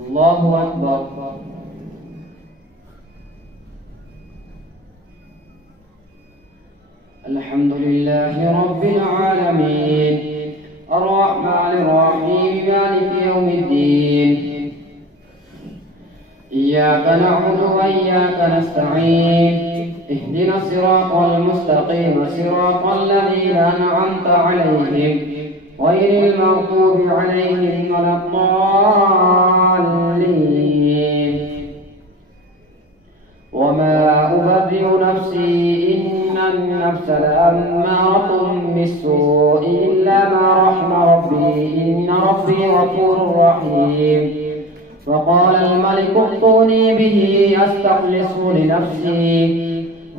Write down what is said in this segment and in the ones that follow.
الله أكبر. الحمد لله رب العالمين الرحمن الرحيم مالك يوم الدين. إياك نعبد وإياك نستعين. اهدنا الصراط المستقيم صراط الذين أنعمت عليهم غير المغضوب عليهم ولا الضالين. وما أبرئ نفسي إن النفس لأمارة بالسوء إلا ما رحم ربي إن ربي غفور رحيم. فقال الملك ائتوني به أستخلصه لنفسي.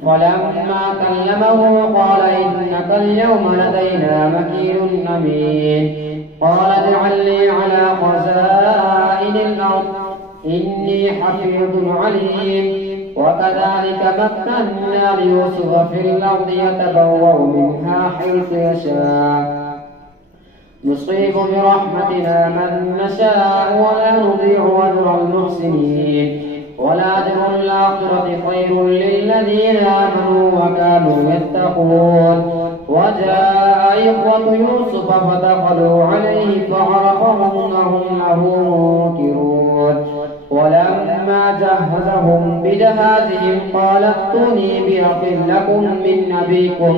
فلما كلمه قال إنك اليوم لدينا مكين أمين. قال اجعل لي على خزائن الأرض إني حفيظ عليم. وكذلك مكنا ليوسف في الأرض يتبوأ منها حيث يشاء نصيب برحمتنا من نشاء ولا نضيع أجر المحسنين. ولأجر الآخرة خير للذين آمنوا وكانوا يتقون. وجاء إخوة يوسف فدخلوا عليه فعرفهم وهم له منكرون. ولما جهزهم بجهازهم قال ائتوني بأخ لكم من أبيكم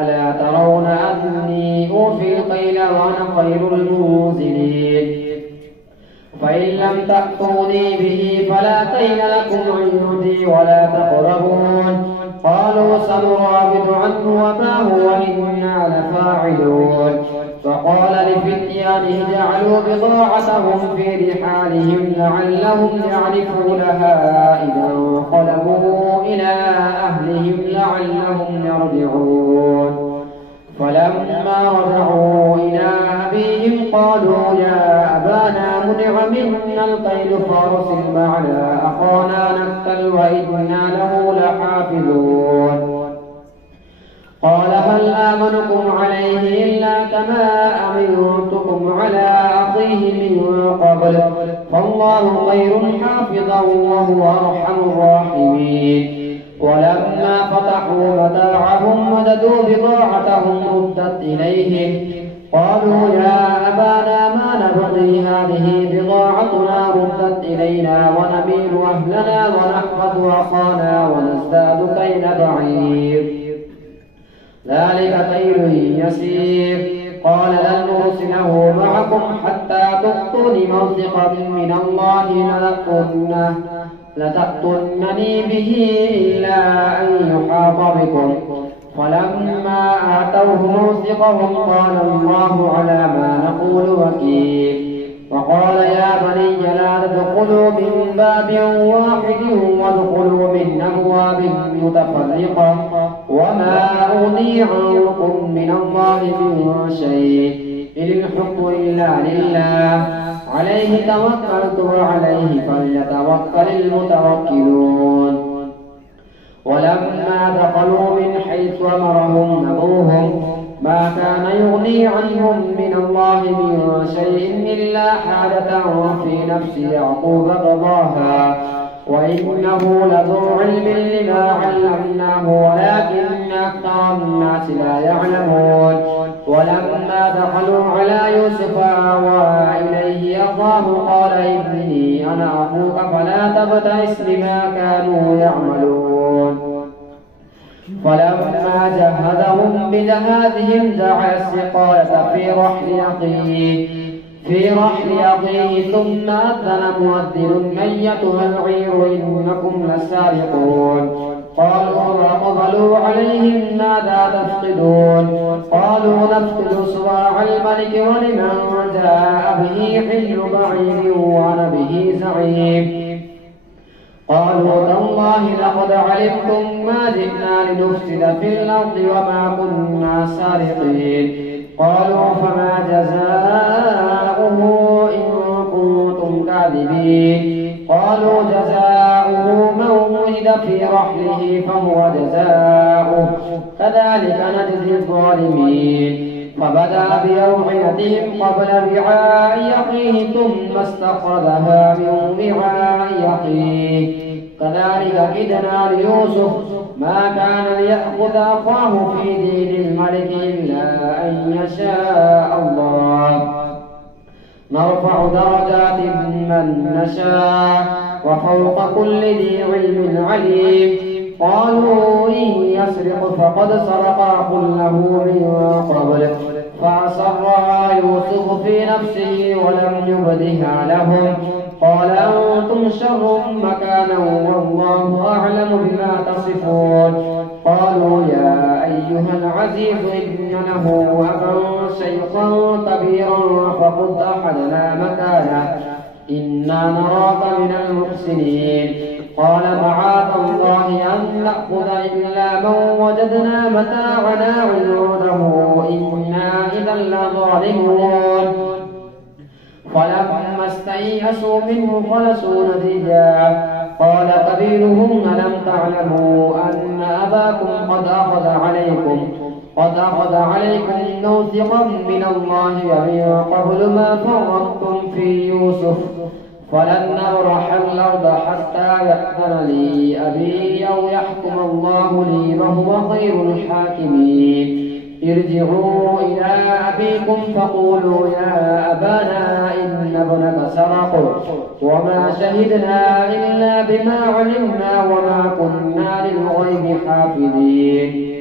ألا ترون أني أوفي الكيل وأنا خير المنزلين. فإن لم تأتوني به فلا كيل لكم عندي ولا تقربون. قالوا سنراود عنه وما هو إنا لفاعلون. فقال لفتيانه جعلوا بضاعتهم في رحالهم لعلهم يعرفونها إذا انقلبوا إلى أهلهم لعلهم يرجعون. فلما رجعوا إلى أبيهم قالوا يا أبانا منع منا الكيل فارسل معنا أخانا نكتل وإنا له لحافظون. قال هل آمنكم عليه إلا كما أمنتكم على أخيه من قبل فالله خير حافظا وهو أرحم الراحمين. ولما فتحوا متاعهم وجدوا بضاعتهم ردت إليهم قالوا يا أبانا ما نبغي هذه بضاعتنا ردت إلينا ونميل أهلنا ونحفظ أخانا ونزداد كيل بعير ذلك كيل يسير. قال لن نرسله معكم حتى تؤتون موثقا من الله لتأتونني به إلا أن يحاط بكم. فلما آتوه موثقهم قال الله على ما نقول وكيل. وقال يا بني لا تدخلوا من باب واحد وادخلوا من أبواب متفرقة وما أغني عنكم من الله من شيء إن الحكم إلا لله عليه توكلت وعليه فليتوكل المتوكلون. ولما دخلوا من حيث أمرهم أبوهم ما كان يغني عنهم من الله من شيء إلا حاجة في نفس يعقوب قضاها وإنه لذو علم لما علمناه ولكن أكثر الناس لا يعلمون. ولما دخلوا على يوسف آوى إليه أخاه قال إني أنا أخوك فلا تبتئس بما كانوا يعملون. فلما جهزهم بجهازهم جعل السقاية في رحل أخيه ثم أذن مؤذن أيتها العير إنكم لسارقون. قالوا وأقبلوا عليهم ماذا تفقدون. قالوا نفقد صواع الملك ولمن جاء به حمل بعير وأنا به زعيم. قالوا تالله لقد علمتم ما جئنا لنفسد في الأرض وما كنا سارقين. قالوا فما جزاؤه إن كنتم كاذبين. قالوا جزاؤه من وجد في رحله فهو جزاؤه كذلك نجزي الظالمين. فبدأ بأوعيتهم قبل وعاء أخيه ثم استخرجها من وعاء أخيه كذلك كدنا ليوسف ما كان ليأخذ أخاه في دين الملك إلا أن يشاء الله نرفع درجات من نشاء وفوق كل ذي علم عليم قالوا إن يسرق فقد سرق أخ له من قبل فأسرها يوسف في نفسه ولم يبدها لهم قال أنتم شر مكانا والله أعلم بما تصفون قالوا يا أيها العزيز إن له أبا شيخا كبيرا فخذ أحدنا مكانه إنا نراك من المحسنين قال معاذ الله أن نأخذ إلا من وجدنا متاعنا عنده إنا إذا لظالمون فلما استيئسوا منه خلصوا نجيا قال كبيرهم ألم تعلموا أن أباكم قد أخذ عليكم موثقا من الله ومن قبل ما فرطتم في يوسف فلن نبرح الأرض حتى يأذن لي أبي أو يحكم الله لي وهو خير الحاكمين ارجعوا إلى أبيكم فقولوا يا أبانا إن ابنك سرق وما شهدنا إلا بما علمنا وما كنا للغيب حافظين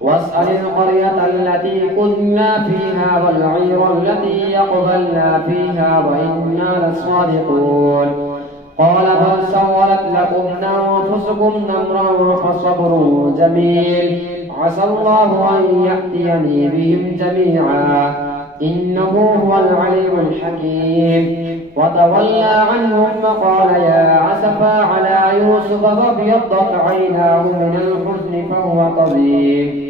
واسأل القرية التي كنا فيها والعير التي يقبلنا فيها وإنا لصادقون قال بل سولت لكم أنفسكم أمرا فصبر جميل عسى الله أن يأتيني بهم جميعا إنه هو العليم الحكيم وتولى عنهم فقال يا أسفا على يوسف فابيضت عيناه من الحزن فهو كظيم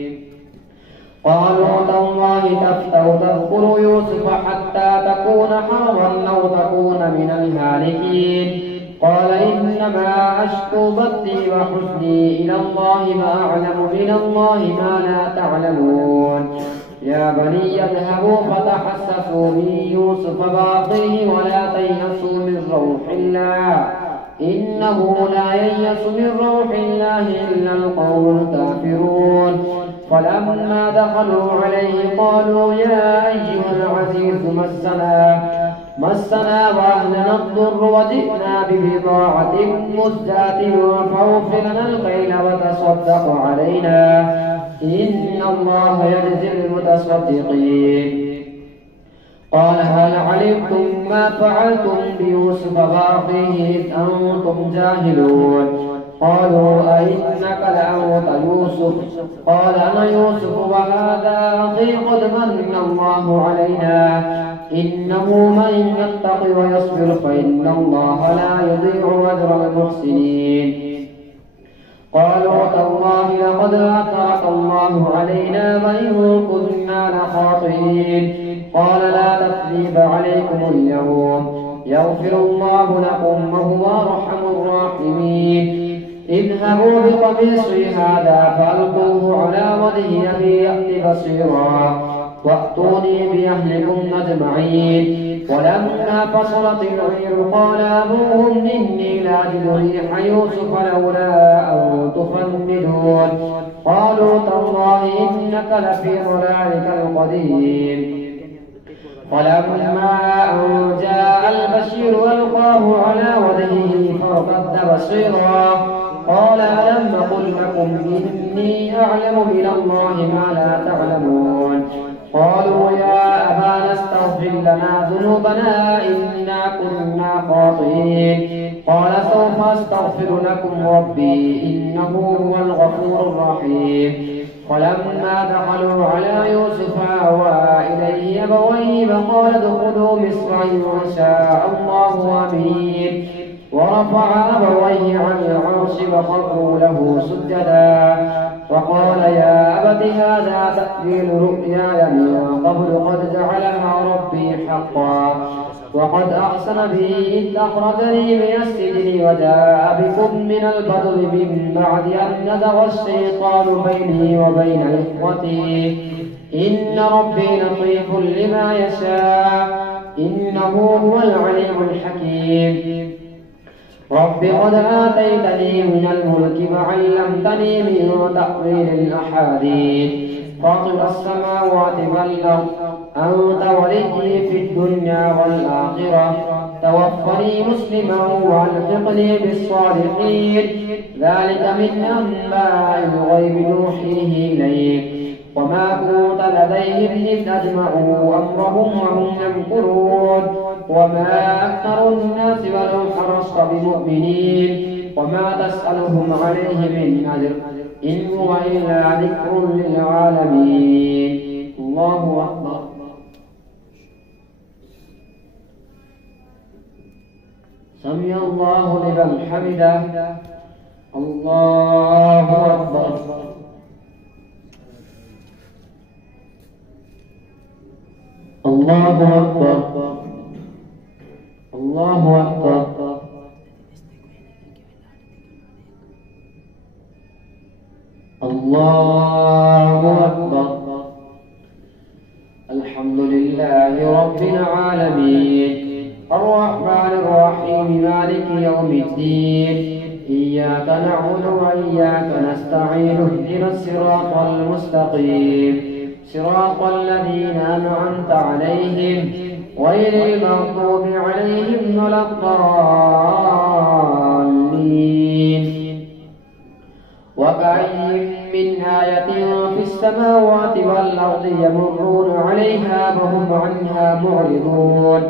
قالوا تالله تفتأ تذكر يوسف حتى تكون حرضا أو تكون من الهالكين قال إنما أشكو بثي وحزني إلى الله وأعلم من الله ما لا تعلمون يا بني اذهبوا فتحسسوا من يوسف وأخيه ولا تيأسوا من روح الله إنه لا ييأس من روح الله إلا القوم الكافرون فلما دخلوا عليه قالوا يا أيها العزيز مسنا وأهلنا الضر وجئنا ببضاعة مزجاة فاغفر لنا الكيل وتصدق علينا إن الله يجزي المتصدقين قال هل علمتم ما فعلتم بيوسف وأخيه إذ أنتم جاهلون قالوا أئنك لأنت يوسف قال أنا يوسف وهذا أخي قد من الله علينا إنه من يتق ويصبر فإن الله لا يضيع أجر المحسنين قالوا تالله لقد أثرك الله علينا وإن كنا لخاطئين قال لا تثريب عليكم اليوم يغفر الله لكم وهو أرحم الراحمين اذهبوا بقميصي هذا فألقوه على وجه أبي يأت بصيرا وأتوني بأهلكم أجمعين ولما فصلت العير قال أبوهم إني لأجد ريح يوسف لولا أن تفندون قالوا تالله إنك لفي ضلالك القديم ولما أن جاء البشير ألقاه على وجهه فارتد بصيرا قال ألم أقل لكم إني أعلم من الله ما لا تعلمون قالوا يا أبانا استغفر لنا ذنوبنا إنا كنا خاطئين قال سوف أستغفر لكم ربي إنه هو الغفور الرحيم ولما دخلوا على يوسف آوى إليه أبويه وقال ادخلوا مصر إن شاء الله آمين ورفع أبويه عن العرش وخروا له سجدا وقال يا أبت هذا تأويل رؤياي من قبل قد جعلها ربي حقا وقد أحسن بي إذ أخرجني من السجن وجاء بكم من البدو من بعد أن نزغ الشيطان بيني وبين إخوتي إن ربي لطيف لما يشاء إنه هو العليم الحكيم رب قد آتيتني من الملك وعلمتني من تأويل الأحاديث فاطر السماوات والأرض أنت وليي في الدنيا والآخرة توفني مسلما والحقني بالصالحين ذلك من أنباء الغيب نوحيه إليك وما كنت لديهم إذ أجمعوا أمرهم وهم يمكرون وما أكثر الناس ولو حرصت بمؤمنين وما تسألهم عليه من أجر إن هو إلا ذكر للعالمين الله أكبر سمع الله لمن حمده الله أكبر الله أكبر الله أكبر الله أكبر الحمد لله رب العالمين الرحمن الرحيم مالك يوم الدين إياك نعبد وإياك نستعين اهدنا الصراط المستقيم صراط الذين أنعمت عليهم غير المغضوب عليهم ولا الضالين وكأين من آية في السماوات والأرض يمرون عليها وهم عنها معرضون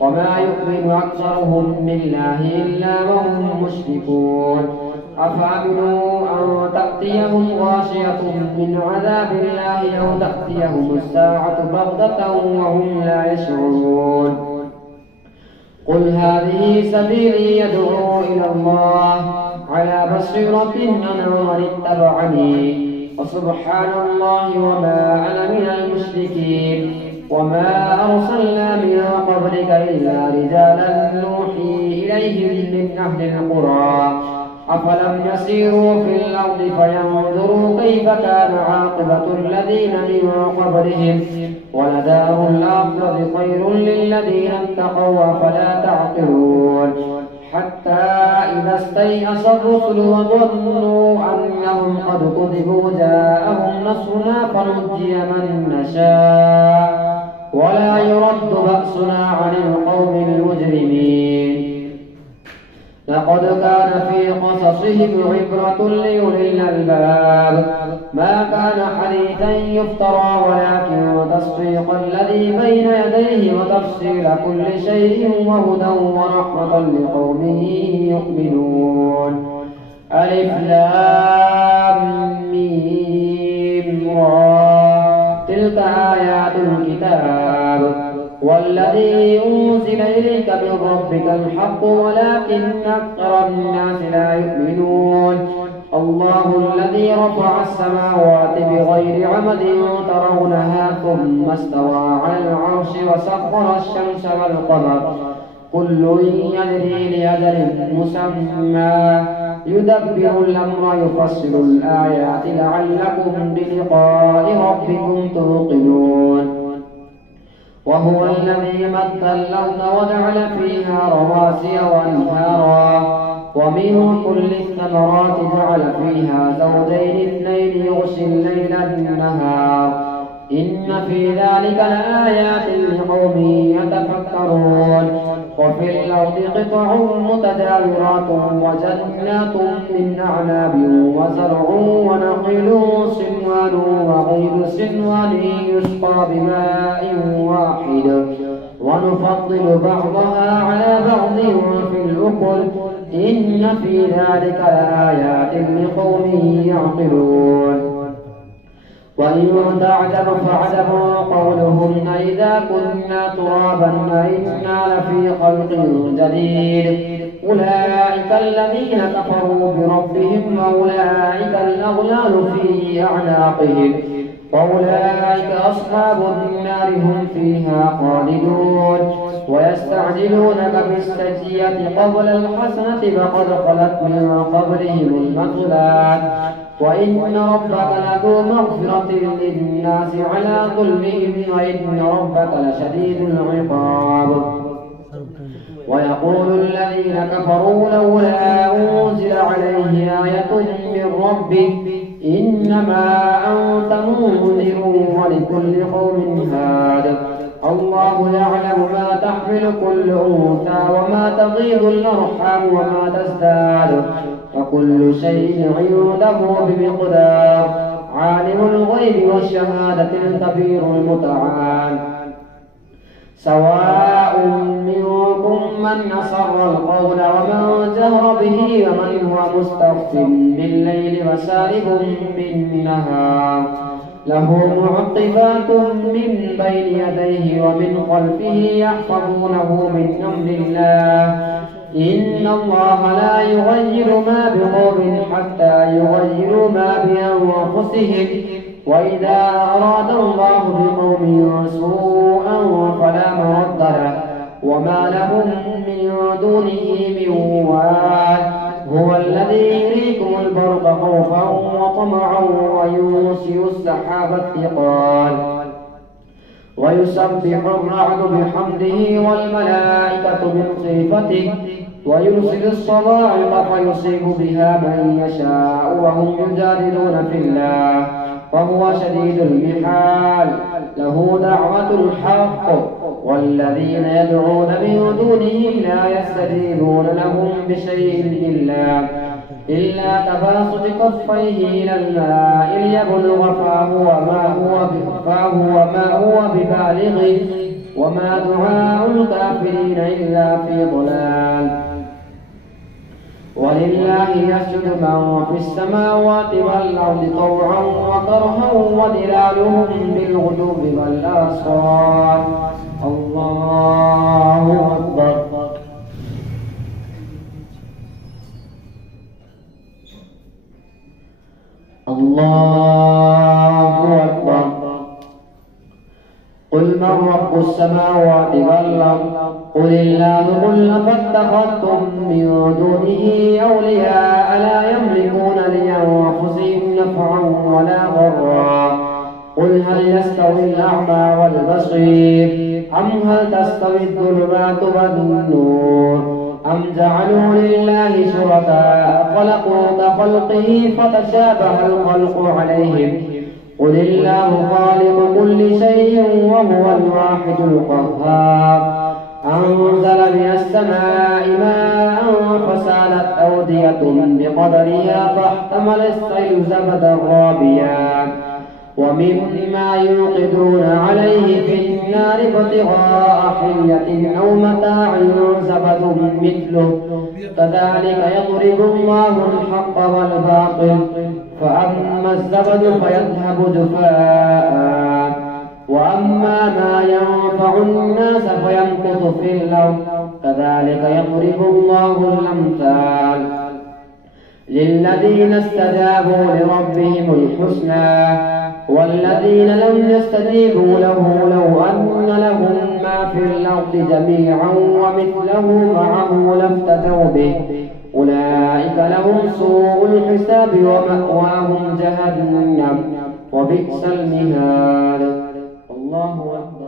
وما يؤمن أكثرهم بالله إلا وهم مشركون أفأمنوا أن تأتيهم غاشية من عذاب الله أو تأتيهم الساعة بغتة وهم لا يشعرون قل هذه سبيلي يدعو إلى الله على بصيرة أنا ومن اتبعني وسبحان الله وما أنا من المشركين وما أرسلنا من قبلك إلا رجالا نوحي إليهم من أهل القرى أفلم يسيروا في الأرض فينظروا كيف كان عاقبة الذين من قبلهم ولدار الآخرة خير للذين اتقوا أفلا تعقلون حتى إذا استيأس الرسل وظنوا أنهم قد كذبوا جاءهم نصرنا فنجي من نشاء ولا يرد بأسنا عن القوم المجرمين لقد كان في قصصهم عبرة لأولي الألباب ما كان حديثا يفترى ولكن تصديق الذي بين يديه وتفصيل كل شيء وهدى ورحمة لقوم يؤمنون ألف لام ميم را تلك آيات الكتاب والذي أنزل إليك من ربك الحق ولكن أكثر الناس لا يؤمنون الله الذي رفع السماوات بغير عمد ترونها ثم استوى على العرش وسخر الشمس والقمر كل يجري لأجل مسمى يدبر الأمر يفصل الآيات لعلكم بلقاء ربكم توقنون وهو الذي مد الأرض وجعل فيها رواسي وأنهارا ومن كل الثمرات جعل فيها زوجين اثنين يغشي الليل النهار إن في ذلك لآيات لقوم يتفكرون وفي الأرض قطع متجاورات وجنات من أعناب وزرع ونخيل صنوان وغير صنوان يسقى بماء واحد ونفضل بعضها على بعض في الأكل إن في ذلك لآيات لقوم يعقلون وإن تعجب فعجب قولهم أإذا كنا ترابا أإنا لفي خلق جديد أولئك الذين كفروا بربهم وأولئك الأغلال في أعناقهم وأولئك أصحاب النار هم فيها خالدون ويستعجلونك بالسيئة قبل الحسنة فقد خلت من قبلهم المثلات وإن ربك لذو مغفرة للناس على ظلمهم وإن ربك لشديد العقاب. ويقول الذين كفروا لولا أنزل عليه آية من ربه إنما أنت منذر ولكل قوم هاد الله يعلم ما تحمل كل أنثى وما تغيض الأرحام وما تزداد وكل شيء عنده بمقدار عالم الغيب والشهادة الكبير المتعال. سواء منكم من أسر القول ومن جهر به ومن هو مستخف بالليل وسارب بالنهار له معقبات من بين يديه ومن خلفه يحفظونه من أمر الله إن الله لا يغير ما بقوم حتى يغيروا ما بأنفسهم وإذا أراد الله بقوم سوءا فلا مرد له وما لهم من دونه من وال هو الذي يريكم البرق خوفا وطمعا وينشئ السحاب الثقال ويسبح الرعد بحمده والملائكة من خيفته ويرسل الصواعق فيصيب بها من يشاء وهم يجادلون في الله وهو شديد المحال له دعوة الحق والذين يدعون من دونه لا يستجيبون لهم بشيء إلا كباسط كفيه إلى الماء ليبلغ فاه وما هو ببالغه وما دعاء الكافرين إلا في ضلال. ولله يسجد من في السماوات والأرض طوعا وكرها وظلالهم بالغدو والآصال. الله أكبر. الله أكبر. قل من رب السماوات والأرض قل الله قل فاتخذتم من دونه أولياء لا يملكون لأنفسهم نفعا ولا ضرا قل هل يستوي الأعمى والبصير أم هل تستوي الظلمات والنور أم جعلوا لله شركاء خلقوا كخلقه فتشابه الخلق عليهم قل الله خالق كل شيء وهو الواحد القهار أنزل من السماء ماء فسالت أودية بقدرها فاحتمل السيل زبدا رابيا ومما يوقدون عليه في النار ابتغاء حلية أو متاع زبد مثله كذلك يضرب الله الحق والباطل فأما الزبد فيذهب جفاء وأما ما ينفع الناس فيمكث في الأرض كذلك يضرب الله الأمثال للذين استجابوا لربهم الحسنى والذين لم يستجيبوا له لو أن لهم ما في الأرض جميعا ومثله معه لافتدوا به أولئك لهم سوء الحساب ومأواهم جهنم وبئس المهاد. الله أكبر.